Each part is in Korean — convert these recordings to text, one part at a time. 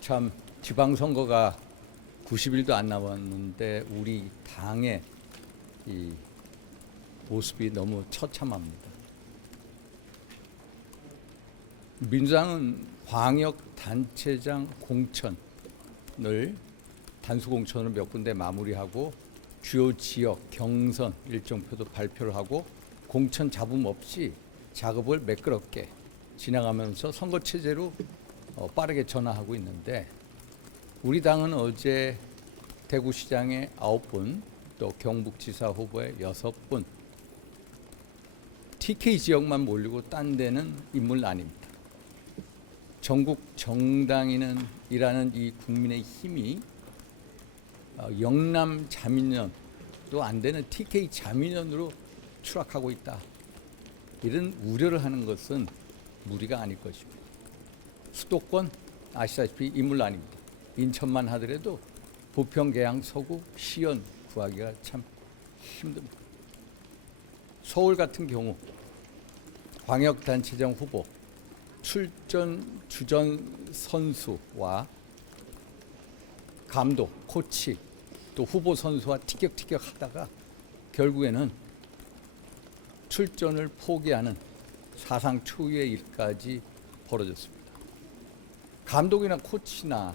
참 지방선거가 90일도 안 남았는데 우리 당의 이 모습이 너무 처참합니다. 민주당은 광역단체장 공천을 단수공천을 몇 군데 마무리하고 주요 지역 경선 일정표도 발표를 하고 공천 잡음 없이 작업을 매끄럽게 진행하면서 선거체제로 빠르게 전환하고 있는데, 우리 당은 어제 대구시장에 9분, 또 경북지사 후보에 6분, TK 지역만 몰리고 딴 데는 인물 아닙니다. 전국 정당인은 이라는 이 국민의 힘이 영남 자민련도 안 되는 TK 자민련으로 추락하고 있다. 이런 우려를 하는 것은 무리가 아닐 것입니다. 수도권 아시다시피 인물 아닙니다. 인천만 하더라도 부평, 계양, 서구, 시연 구하기가 참 힘듭니다. 서울 같은 경우 광역단체장 후보 출전 주전 선수와 감독, 코치, 또 후보 선수와 티격태격 하다가 결국에는 출전을 포기하는 사상 초유의 일까지 벌어졌습니다. 감독이나 코치나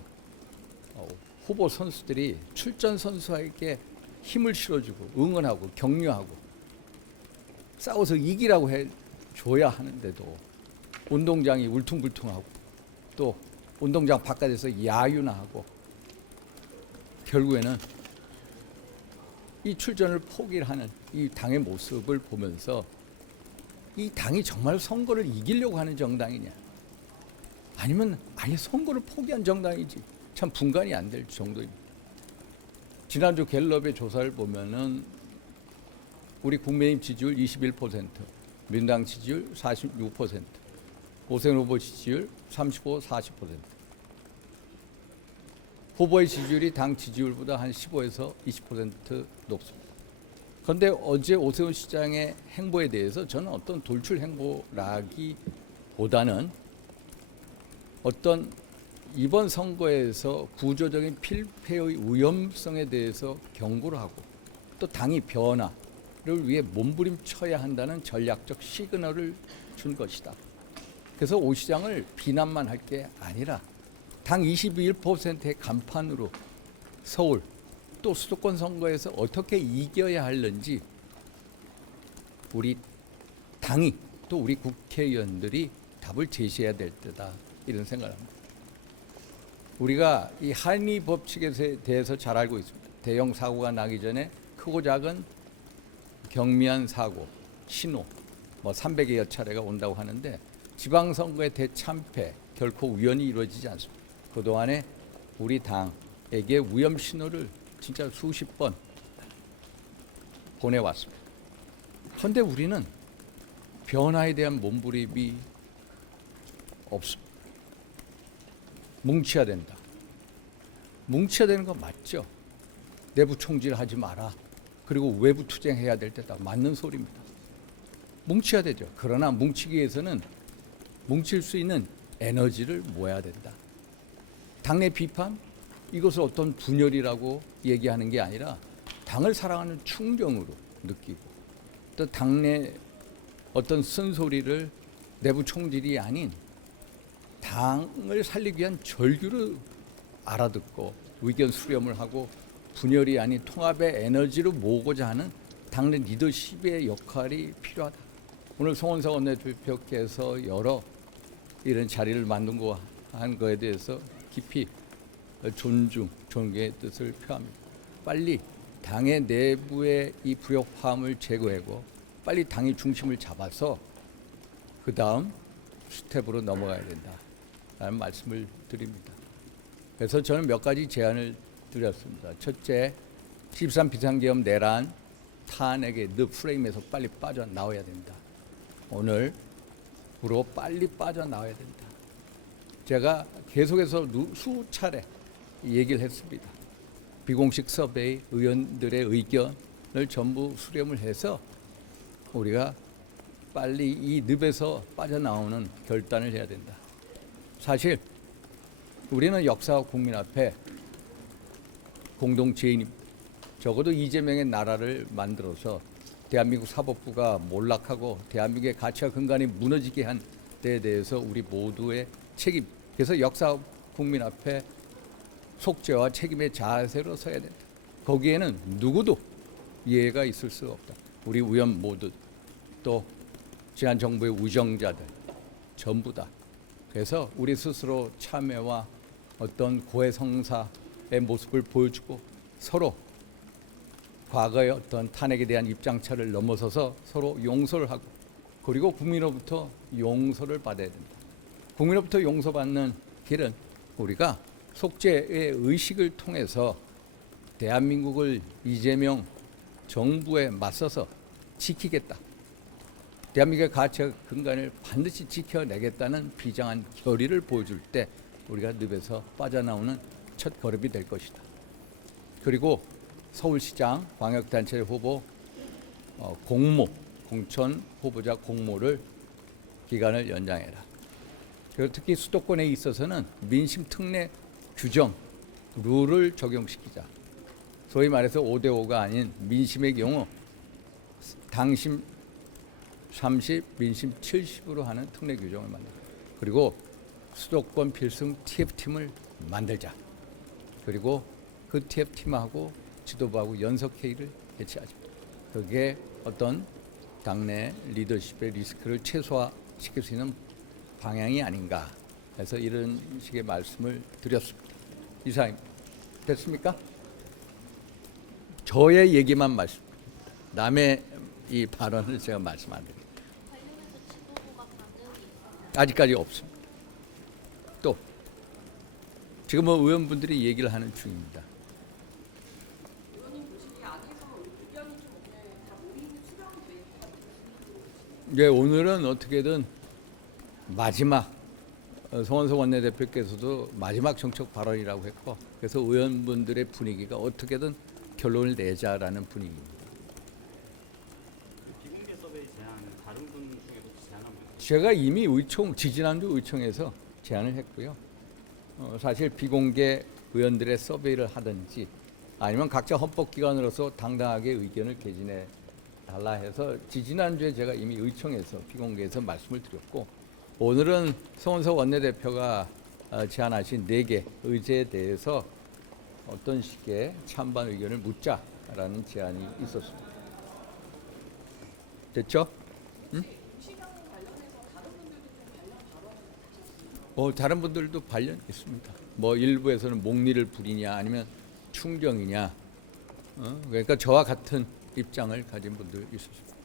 후보 선수들이 출전 선수에게 힘을 실어주고 응원하고 격려하고 싸워서 이기라고 해줘야 하는데도 운동장이 울퉁불퉁하고 또 운동장 바깥에서 야유나 하고 결국에는 이 출전을 포기하는 이 당의 모습을 보면서 이 당이 정말 선거를 이기려고 하는 정당이냐, 아니면 아예 선거를 포기한 정당이지, 참 분간이 안 될 정도입니다. 지난주 갤럽의 조사를 보면은 우리 국민의힘 지지율 21%, 민주당 지지율 46%, 오세훈 후보 지지율 35, 40%. 후보의 지지율이 당 지지율보다 한 15에서 20% 높습니다. 그런데 어제 오세훈 시장의 행보에 대해서 저는 어떤 돌출 행보라기보다는 어떤 이번 선거에서 구조적인 필패의 위험성에 대해서 경고를 하고 또 당이 변화를 위해 몸부림쳐야 한다는 전략적 시그널을 준 것이다. 그래서 오 시장을 비난만 할 게 아니라 당 21%의 간판으로 서울 또 수도권 선거에서 어떻게 이겨야 하는지 우리 당이 또 우리 국회의원들이 답을 제시해야 될 때다, 이런 생각을 합니다. 우리가 이 한리 법칙에 대해서 잘 알고 있습니다. 대형 사고가 나기 전에 크고 작은 경미한 사고, 신호, 300여 차례가 온다고 하는데 지방선거의 대참패 결코 우연히 이루어지지 않습니다. 그동안에 우리 당에게 위험 신호를 진짜 수십 번 보내왔습니다. 그런데 우리는 변화에 대한 몸부림이 없습니다. 뭉쳐야 된다. 뭉쳐야 되는 거 맞죠? 내부 총질하지 마라. 그리고 외부 투쟁해야 될 때다. 맞는 소리입니다. 뭉쳐야 되죠. 그러나 뭉치기 위해서는 뭉칠 수 있는 에너지를 모아야 된다. 당내 비판, 이것을 어떤 분열이라고 얘기하는 게 아니라 당을 사랑하는 충정으로 느끼고, 또 당내 어떤 쓴소리를 내부 총질이 아닌 당을 살리기 위한 절규를 알아듣고 의견 수렴을 하고 분열이 아닌 통합의 에너지로 모으고자 하는 당내 리더십의 역할이 필요하다. 오늘 송원석 원내대표께서 여러 이런 자리를 만든 한 거에 대해서 깊이 존중, 존경의 뜻을 표합니다. 빨리 당의 내부의 이 불협화음을 제거하고 빨리 당의 중심을 잡아서 그 다음 스텝으로 넘어가야 된다라는 말씀을 드립니다. 그래서 저는 몇 가지 제안을 드렸습니다. 첫째, 13 비상계엄 내란 탄핵의 늪 프레임에서 빨리 빠져나와야 된다. 오늘부로 빨리 빠져나와야 된다. 제가 계속해서 수차례 얘기를 했습니다. 비공식 서베이, 의원들의 의견을 전부 수렴을 해서 우리가 빨리 이 늪에서 빠져나오는 결단을 해야 된다. 사실 우리는 역사와 국민 앞에 공동 죄인입니다. 적어도 이재명의 나라를 만들어서 대한민국 사법부가 몰락하고 대한민국의 가치와 근간이 무너지게 한 데에 대해서 우리 모두의 책임. 그래서 역사 국민 앞에 속죄와 책임의 자세로 서야 된다. 거기에는 누구도 이해가 있을 수가 없다. 우리 의원 모두 또 지난 정부의 우정자들 전부 다. 그래서 우리 스스로 참회와 어떤 고해성사의 모습을 보여주고 서로 과거의 어떤 탄핵에 대한 입장차를 넘어서서 서로 용서를 하고 그리고 국민으로부터 용서를 받아야 된다. 국민으로부터 용서받는 길은 우리가 속죄의 의식을 통해서 대한민국을 이재명 정부에 맞서서 지키겠다. 대한민국의 가치와 근간을 반드시 지켜내겠다는 비장한 결의를 보여줄 때 우리가 늪에서 빠져나오는 첫 걸음이 될 것이다. 그리고 서울시장 광역단체 후보 공모, 공천 후보자 공모를 기간을 연장해라. 그리고 특히 수도권에 있어서는 민심 특례 규정, 룰을 적용시키자. 소위 말해서 5대5가 아닌 민심의 경우 당심 30, 민심 70으로 하는 특례 규정을 만들자. 그리고 수도권 필승 TF팀을 만들자. 그리고 그 TF팀하고 지도부하고 연석회의를 개최하자. 그게 어떤 당내 리더십의 리스크를 최소화시킬 수 있는 방향이 아닌가 해서 이런 식의 말씀을 드렸습니다. 이상입니다. 됐습니까? 저의 얘기만 말씀. 남의 이 발언을 제가 말씀 안 드립니다. 관련해서 지도부가 반응이 있어요. 아직까지 없습니다. 또 지금 뭐 의원분들이 얘기를 하는 중입니다. 의원님 보시기에 안에서 의견이 좀 오늘 다 모인 수렴이 돼 있다고 예, 오늘은 어떻게든 마지막 송원석 원내대표께서도 마지막 정책 발언이라고 했고 그래서 의원분들의 분위기가 어떻게든 결론을 내자라는 분위기입니다. 비공개 서베이 제안은 다른 분 중에도 제안하면 제가 이미 지지난주 의총에서 제안을 했고요. 사실 비공개 의원들의 서베이를 하든지 아니면 각자 헌법기관으로서 당당하게 의견을 개진해 달라 해서 지지난주에 제가 이미 의총에서 비공개에서 말씀을 드렸고 오늘은 송원석 원내대표가 제안하신 4개 의제에 대해서 어떤 식의 찬반 의견을 묻자라는 제안이 있었습니다. 됐죠? 응? 시경 관련해서 다른 분들도 좀 관련 발언을 하셨습니다. 다른 분들도 관련 있습니다. 뭐 일부에서는 목리를 부리냐 아니면 충정이냐. 그러니까 저와 같은 입장을 가진 분들 있었습니다.